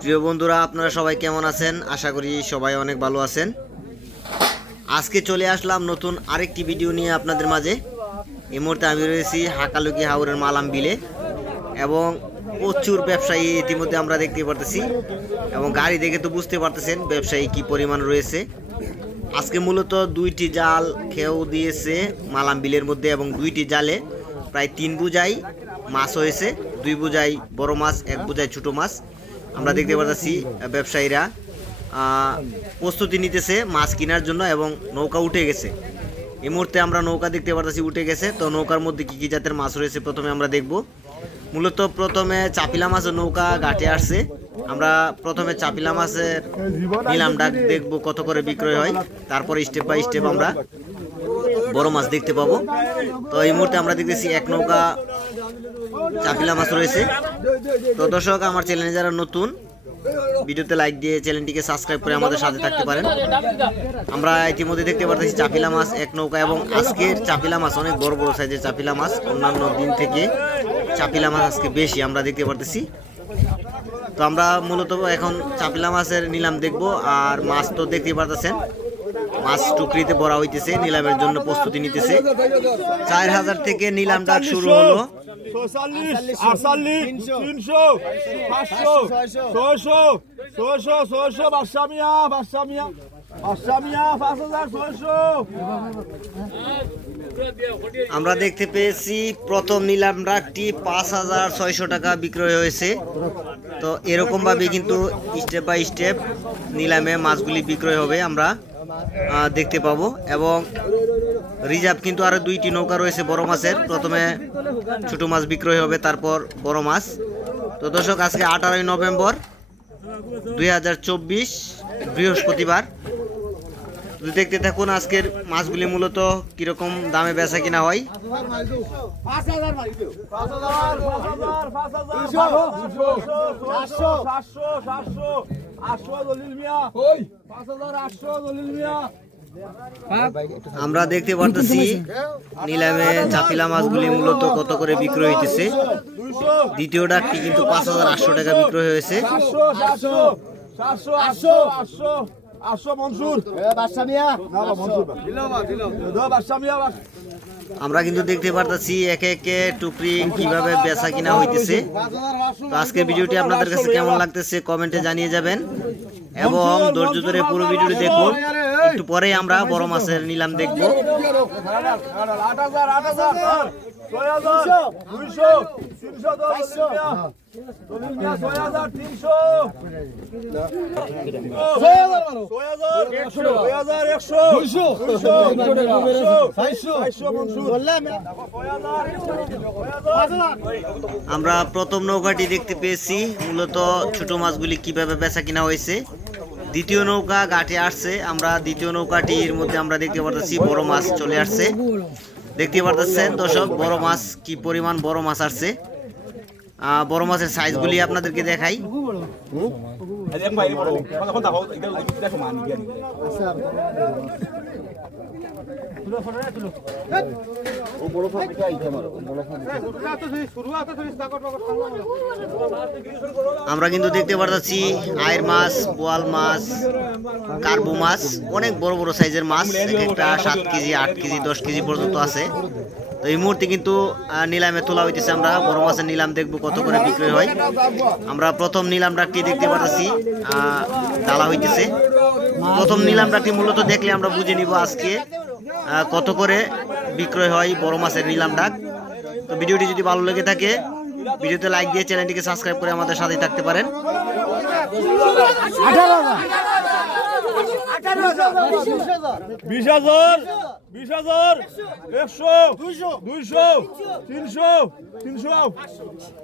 প্রিয় বন্ধুরা, আপনারা সবাই কেমন আছেন? আশা করি সবাই অনেক ভালো আছেন। আজকে চলে আসলাম নতুন আরেকটি ভিডিও নিয়ে আপনাদের মাঝে। এই মুহূর্তে আমি রয়েছি হাকালুকি হাওরের মালাম বিলে এবং প্রচুর ব্যবসায়ী ইতিমধ্যে আমরা দেখতে পারতেছি এবং গাড়ি দেখে তো বুঝতে পারতেছেন ব্যবসায়ী কি পরিমাণ রয়েছে। আজকে মূলত দুইটি জাল খেয়েও দিয়েছে মালাম বিলের মধ্যে এবং দুইটি জালে প্রায় তিন বুঝাই মাছ হয়েছে। দুই বোঝাই বড় মাছ, এক বুঝাই ছোট মাছ। আমরা দেখতে পাচ্ছি ব্যবসায়ীরা প্রস্তুতি নিতেছে মাছ কেনার জন্য এবং নৌকা উঠে গেছে। এই মুহূর্তে আমরা নৌকা দেখতে পাচ্ছি উঠে গেছে। তো নৌকার মধ্যে কী কী জাতের মাছ রয়েছে প্রথমে আমরা দেখব। মূলত প্রথমে চাপিলা মাছের নৌকা ঘাটে আসছে। আমরা প্রথমে চাপিলা মাছের নিলাম ডাক দেখব কত করে বিক্রয় হয়। তারপরে স্টেপ বাই স্টেপ আমরা বড় মাছ দেখতে পাবো। তো এই মুহূর্তে আমরা দেখতেছি এক নৌকা চাপিলা মাছ রয়েছে। তো দর্শক, আমার চ্যানেলে যারা নতুন, ভিডিওতে লাইক দিয়ে চ্যানেলটিকে সাবস্ক্রাইব করে আমাদের সাথে থাকতে পারেন। আমরা ইতিমধ্যে দেখতে পারতেছি চাপিলা মাছ এক নৌকা এবং আজকের চাপিলা মাছ, অনেক বড় বড় সাইজের চাপিলা মাছ। অন্যান্য দিন থেকে চাপিলা মাছ আজকে বেশি আমরা দেখতে পারতেছি। তো আমরা মূলত এখন চাপিলা মাছের নিলাম দেখব, আর মাছ তো দেখতে পারতেছেন। মাছ টুকরিতে ভরা হইতেছে, নিলামের জন্য প্রস্তুতি নিতেছে। চার হাজার থেকে নিলাম ডাক শুরু হলো। পাঁচ হাজার ছয়শো। আমরা দেখতে পেয়েছি প্রথম নিলাম ডাকটি পাঁচ হাজার ছয়শো টাকা বিক্রয় হয়েছে। তো এরকম ভাবে কিন্তু স্টেপ বাই স্টেপ নিলামে মাছগুলি বিক্রয় হবে আমরা দেখতে পাবো। এবং রিজার্ভ কিন্তু আরও দুইটি নৌকা রয়েছে বড় মাছের প্রথমে ছোট মাছ বিক্রয় হবে তারপর বড় মাছ তো দর্শক আজকে আঠারোই নভেম্বর দুই হাজার চব্বিশ বৃহস্পতিবার দেখতে থাকুন আজকের মাছগুলি মূলত কীরকম দামে বেচা কিনা হয় আমরা দেখতে পারতেছি নিলামে চাপিলা মাছগুলি মূলত কত করে বিক্রয় হইতেছে। দ্বিতীয় ডাকটি কিন্তু পাঁচ হাজার আটশো টাকা বিক্রয় হয়েছে। আমরা কিন্তু দেখতে পারতেছি একে একে টুকরি কীভাবে বেচা কিনা হইতেছে। আজকের ভিডিওটি আপনাদের কাছে কেমন লাগতেছে কমেন্টে জানিয়ে যাবেন। এবং ধৈর্য ধরে পুরো ভিডিওটি দেখুন। একটু পরে আমরা বড় মাছের নিলাম দেখব। আমরা প্রথম নৌকাটি দেখতে পেয়েছি। মূলত ছোট মাছগুলি কীভাবে বেচা কিনা হয়েছে। দ্বিতীয় নৌকা ঘাটে আসছে। আমরা দ্বিতীয় নৌকাটির মধ্যে আমরা দেখতে পারতেছি বড় মাছ চলে আসছে। দেখতে পারতেছেন দর্শক, বড় মাছ, কি পরিমাণ বড় মাছ আসছে। বড় মাছের সাইজগুলি আপনাদেরকে দেখাই। আমরা কিন্তু দেখতে পারতেছি আয়ের মাছ বোয়াল মাছ, কার্বু মাছ, অনেক বড় বড় সাইজের মাছ, এক একটা সাত কেজি, আট কেজি, দশ কেজি পর্যন্ত আছে। তো এই মুহূর্তে কিন্তু নিলামে তোলা হইতেছে আমরা। বড় মাছের নিলাম দেখব কত করে বিক্রি হয়। আমরা প্রথম নিলাম ডাকটি দেখতে পারতেছি আহ, ডালা হইতেছে। প্রথম নিলাম ডাকটি মূলত দেখলে আমরা বুঝে নিব আজকে কত করে বিক্রয় হয় বড় মাছের নিলাম ডাক। তো ভিডিওটি যদি ভালো লেগে থাকে ভিডিওতে লাইক দিয়ে চ্যানেলটিকে সাবস্ক্রাইব করে আমাদের সাথেই থাকতে পারেন। বিশ হাজার। বিশ হাজার। একশো। দুইশো। তিনশো। তিনশো।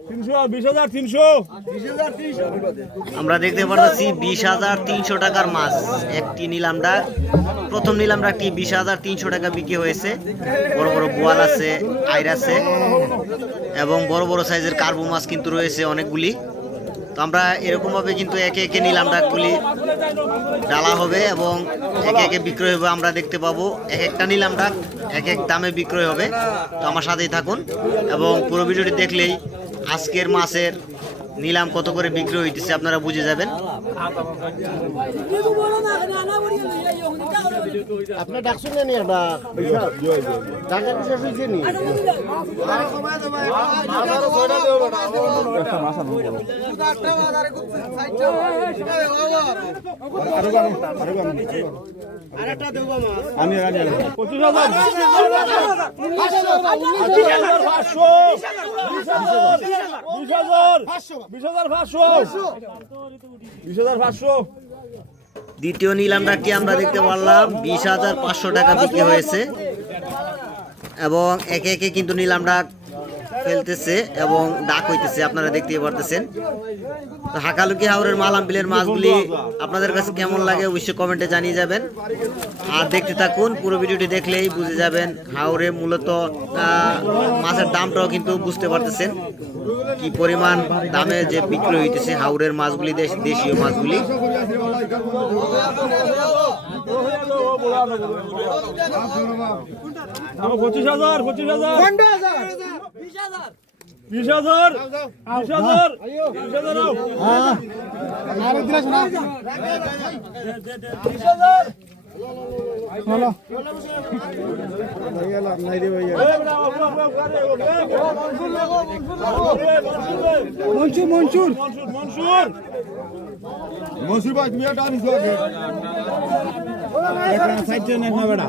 তিনশো। বিশ হাজার তিনশো। আমরা দেখতে পারতেছি বিশ হাজার তিনশো টাকার মাছ। একটি নিলাম ডাক। প্রথম নিলাম ডাকটি বিশ হাজার তিনশো টাকা বিক্রি হয়েছে। বড় বড় বোয়াল আছে আইর আছে। এবং বড় বড় সাইজের কার্বু মাছ কিন্তু রয়েছে অনেকগুলি। তো আমরা এরকমভাবে কিন্তু একে একে নিলাম ডাকগুলি ডালা হবে এবং একে একে বিক্রয় হবে আমরা দেখতে পাবো। এক একটা নিলাম ডাক এক এক দামে বিক্রয় হবে। তো আমার সাথেই থাকুন এবং পুরো ভিডিওটি দেখলেই আজকের মাছের নিলাম কত করে বিক্রি হইতেছে আপনারা বুঝে যাবেন? পঁচিশ। হাজার দ্বিতীয় নিলাম ডাকটি আমরা দেখতে পারলাম, বিশ হাজার পাঁচশো টাকা বিক্রি হয়েছে। এবং একে একে কিন্তু নিলাম ডাক ফেলতেছে এবং ডাক হইতেছে আপনারা দেখতেই পারতেছেন। তো হাকালুকি হাওরের মালাম বিলের মাছগুলি আপনাদের কাছে কেমন লাগে অবশ্যই কমেন্টে জানিয়ে যাবেন। আর দেখতে থাকুন পুরো ভিডিওটি দেখলেই বুঝে যাবেন হাওরে মূলত আহ, মাছের দামটাও কিন্তু বুঝতে পারতেছেন। কি পরিমাণ দামে যে বিক্রি হইতেছে হাওরের মাছগুলি দেশ- দেশীয় মাছগুলি। পঁচিশ হাজার পঁচিশ হাজার। বিশ হাজার। বিশ হাজার। বিশ হাজার। বিশ হাজার মনসুর মনসুর। মনসুর মনসুর। ভাই তুমি একটা আনিস সাইড জন না। বেড়া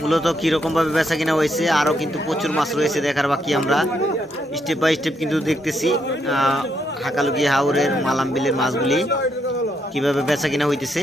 মূলত কীরকম ভাবে বেচা কিনা হয়েছে, আরও কিন্তু প্রচুর মাছ রয়েছে দেখার বাকি আমরা। স্টেপ বাই স্টেপ কিন্তু দেখতেছি হাকালুকি হাওরের মালাম বিলের মাছগুলি কীভাবে বেচা কিনা হইতেছে।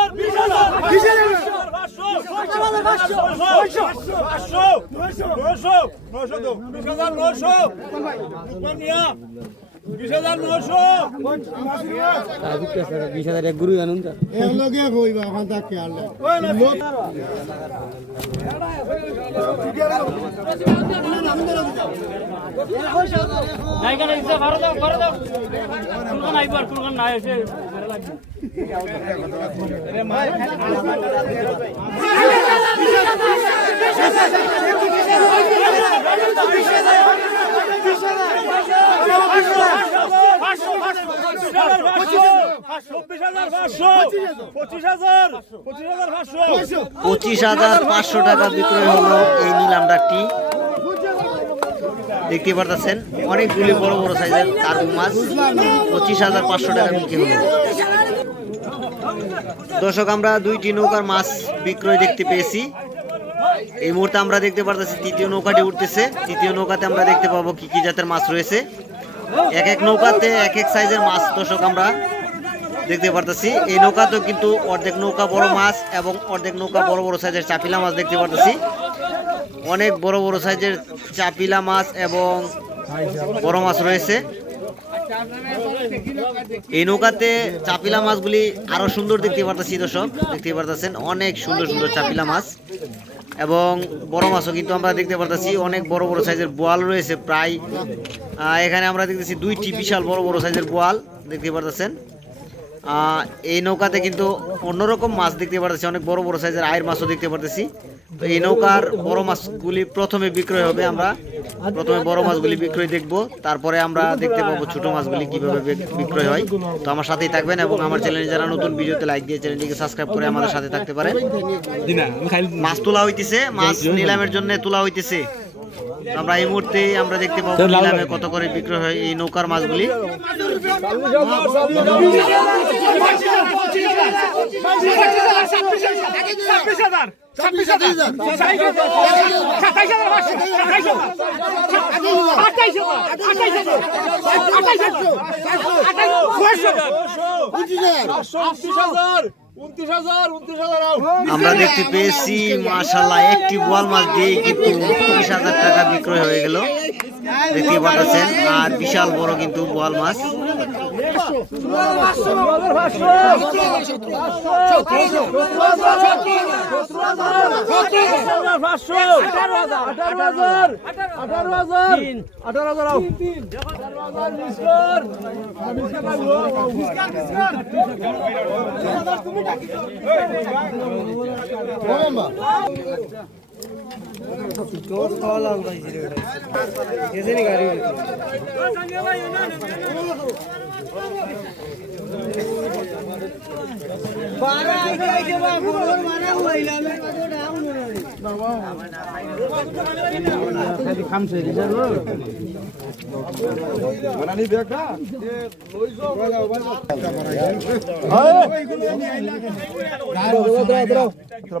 বিশ হাজার এক গুরু আনুন লগে থেকে হাজার পঁচিশ হাজার পঁচিশ হাজার পাঁচশো হাজার পাঁচশো। টাকা বিক্রয় হলো এই নিলাম ডাকটি দেখতে পারতেছেন অনেকগুলি বড় বড় সাইজের কার্গো মাছ। পঁচিশ হাজার পাঁচশো টাকা বিক্রি হলো। দর্শক, আমরা দুইটি নৌকার মাছ বিক্রয় দেখতে পেয়েছি। এই মুহূর্তে আমরা দেখতে পারতেছি তৃতীয় নৌকাটি উঠতেছে। তৃতীয় নৌকাতে আমরা দেখতে পাবো কি কি জাতের মাছ রয়েছে। এক এক নৌকাতে এক এক সাইজের মাছ দর্শক আমরা দেখতে পারতেছি। এই নৌকাতেও কিন্তু অর্ধেক নৌকা বড় মাছ এবং অর্ধেক নৌকা বড় বড় সাইজের চাপিলা মাছ দেখতে পারতেছি। অনেক বড় বড় সাইজের চাপিলা মাছ এবং বড় মাছ রয়েছে। এই নৌকাতে চাপিলা মাছগুলি আরও সুন্দর দেখতে পারতেছি দর্শক। দেখতে পারতেছেন অনেক সুন্দর সুন্দর চাপিলা মাছ। এবং বড় মাছও কিন্তু আমরা দেখতে পারতেছি, অনেক বড় বড় সাইজের বোয়াল রয়েছে প্রায় এখানে আমরা দেখতেছি দুইটি বিশাল বড় বড় সাইজের বোয়াল দেখতে পারতেছেন। এই নৌকাতে কিন্তু অন্যরকম মাছ দেখতে পারতেছি, অনেক বড় বড় সাইজের আয়ের মাছও দেখতে পারতেছি। তো এই নৌকার বড় মাছগুলি প্রথমে বিক্রয় হবে আমরা। প্রথমে বড় মাছগুলি বিক্রয় দেখব তারপরে আমরা দেখতে পাবো ছোট মাছগুলি কীভাবে বিক্রয় হয়। তো আমার সাথেই থাকবেন এবং আমার চ্যানেলে যারা নতুন ভিডিওতে লাইক দিয়ে চ্যানেলটিকে সাবস্ক্রাইব করে আমাদের সাথে থাকতে পারে মাছ তোলা হইতেছে মাছ নিলামের জন্য তোলা হইতেছে। আমরা এই মুহূর্তে আমরা দেখতে পাবো নিলামে কত করে বিক্রয় হয় এই নৌকার মাছগুলি। হাজার। আমরা দেখতে পেয়েছি মাসাল্লাহ একটি বোয়াল মাছ দিয়ে কিন্তু উনত্রিশ হাজার টাকা বিক্রয় হয়ে গেল। দেখতে পাচ্ছেন আর বিশাল বড় কিন্তু বোয়াল মাছ। মানে ব্যাগটা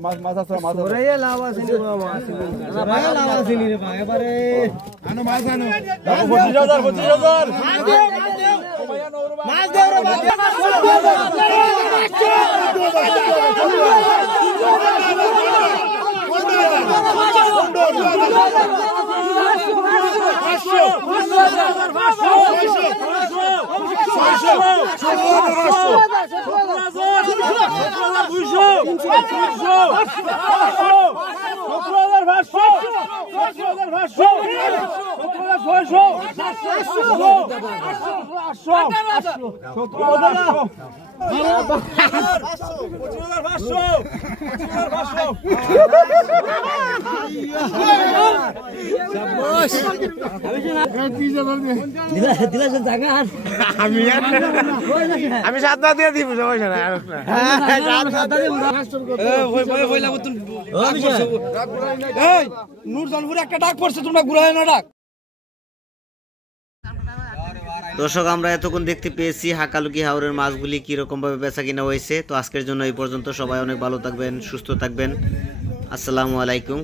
মাছ মাছ আছে মাছ আনো মাছ আনো। পঁচিশ হাজার পঁচিশ হাজার। Topraklar var, topraklar var, topraklar var. আমি সাত না দিয়ে দিব, সমস্যা নাই নূরজানপুরে একটা ডাক পড়ছে, তোমরা ঘুরায় না ডাক। দর্শক, আমরা এতক্ষণ দেখতে পেয়েছি হাকালুকি হাওরের মাছগুলি কীরকমভাবে বেচা কিনা হয়েছে। তো আজকের জন্য এই পর্যন্ত। সবাই অনেক ভালো থাকবেন, সুস্থ থাকবেন। আসসালামু আলাইকুম।